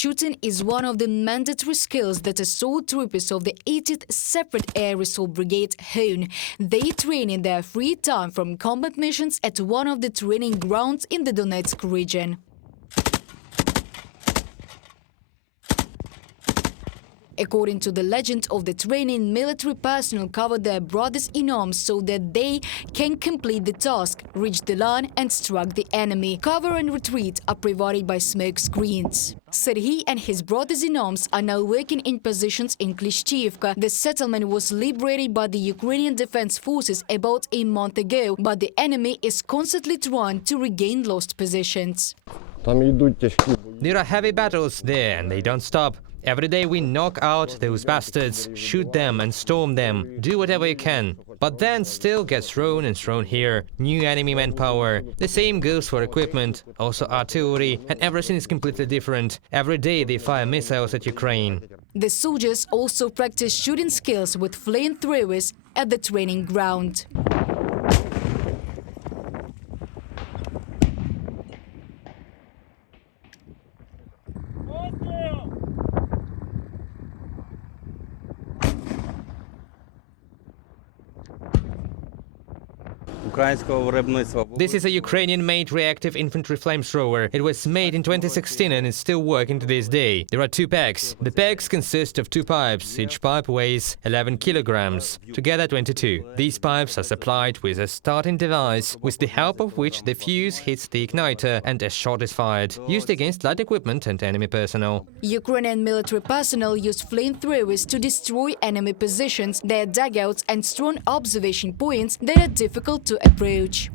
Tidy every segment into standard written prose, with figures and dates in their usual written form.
Shooting is one of the mandatory skills that assault troopers of the 80th Separate Air Assault Brigade hone. They train in their free time from combat missions at one of the training grounds in the Donetsk region. According to the legend of the training, military personnel cover their brothers in arms so that they can complete the task, reach the line and strike the enemy. Cover and retreat are provided by smoke screens. Serhiy and his brothers in arms are now working in positions in Klishchiivka. The settlement was liberated by the Ukrainian Defense Forces about a month ago, but the enemy is constantly trying to regain lost positions. There are heavy battles there and they don't stop. Every day we knock out those bastards, shoot them and storm them, do whatever you can. But then still get thrown and thrown here, new enemy manpower. The same goes for equipment, also artillery, and everything is completely different. Every day they fire missiles at Ukraine. The soldiers also practice shooting skills with flamethrowers at the training ground. This is a Ukrainian-made reactive infantry flamethrower. It was made in 2016 and is still working to this day. There are two packs. The packs consist of two pipes. Each pipe weighs 11 kilograms, together 22. These pipes are supplied with a starting device, with the help of which the fuse hits the igniter and a shot is fired, used against light equipment and enemy personnel. Ukrainian military personnel use flamethrowers to destroy enemy positions, their dugouts and strong observation points that are difficult to approach.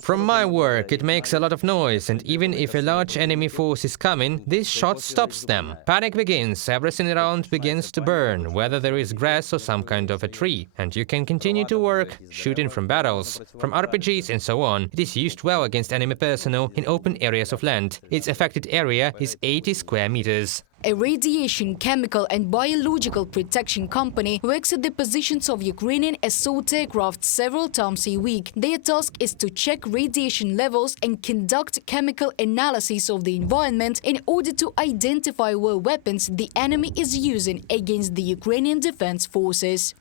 From my work, it makes a lot of noise, and even if a large enemy force is coming, this shot stops them. Panic begins, everything around begins to burn, whether there is grass or some kind of a tree. And you can continue to work, shooting from barrels, from RPGs and so on. It is used well against enemy personnel in open areas of land. Its affected area is 80 square meters. A radiation, chemical and biological protection company works at the positions of Ukrainian assault aircraft several times a week. Their task is to check radiation levels and conduct chemical analysis of the environment in order to identify what weapons the enemy is using against the Ukrainian Defense Forces.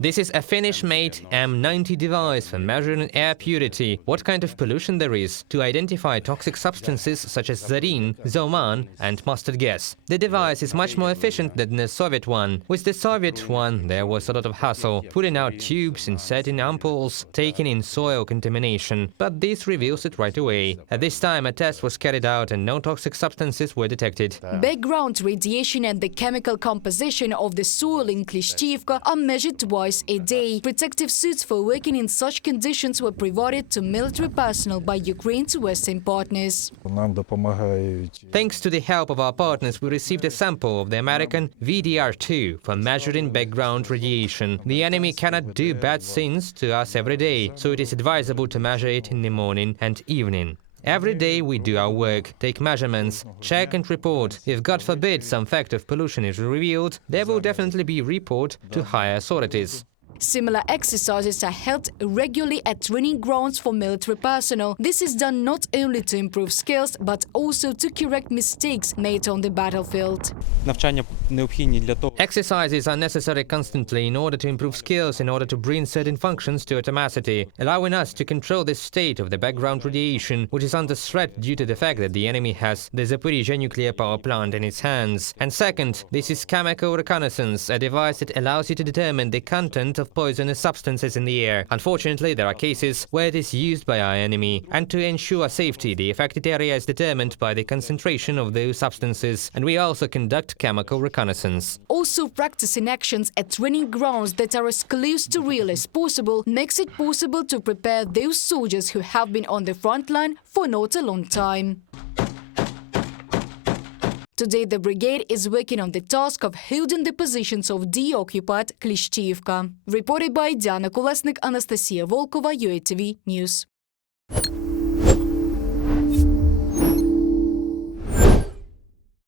This is a Finnish-made M90 device for measuring air purity, what kind of pollution there is, to identify toxic substances such as sarin, zoman and mustard gas. The device is much more efficient than the Soviet one. With the Soviet one, there was a lot of hassle, putting out tubes, inserting ampoules, taking in soil contamination, but this reveals it right away. At this time, a test was carried out and no toxic substances were detected. Background radiation and the chemical composition of the soil in Klishchiivka are measured twice a day. Protective suits for working in such conditions were provided to military personnel by Ukraine's Western partners. Thanks to the help of our partners, we received a sample of the American VDR-2 for measuring background radiation. The enemy cannot do bad things to us every day, so it is advisable to measure it in the morning and evening. Every day we do our work, take measurements, check and report. If God forbid some fact of pollution is revealed, there will definitely be report to higher authorities. Similar exercises are held regularly at training grounds for military personnel. This is done not only to improve skills, but also to correct mistakes made on the battlefield. Exercises are necessary constantly in order to improve skills, in order to bring certain functions to automaticity, allowing us to control the state of the background radiation, which is under threat due to the fact that the enemy has the Zaporizhzhia nuclear power plant in its hands. And second, this is chemical reconnaissance, a device that allows you to determine the content of poisonous substances in the air. Unfortunately, there are cases where it is used by our enemy, and to ensure safety, the affected area is determined by the concentration of those substances, and we also conduct chemical reconnaissance. Also, practicing actions at training grounds that are as close to real as possible makes it possible to prepare those soldiers who have been on the front line for not a long time. Today, the brigade is working on the task of holding the positions of deoccupied Klishchiivka. Reported by Diana Kolesnik, Anastasia Volkova, UATV News.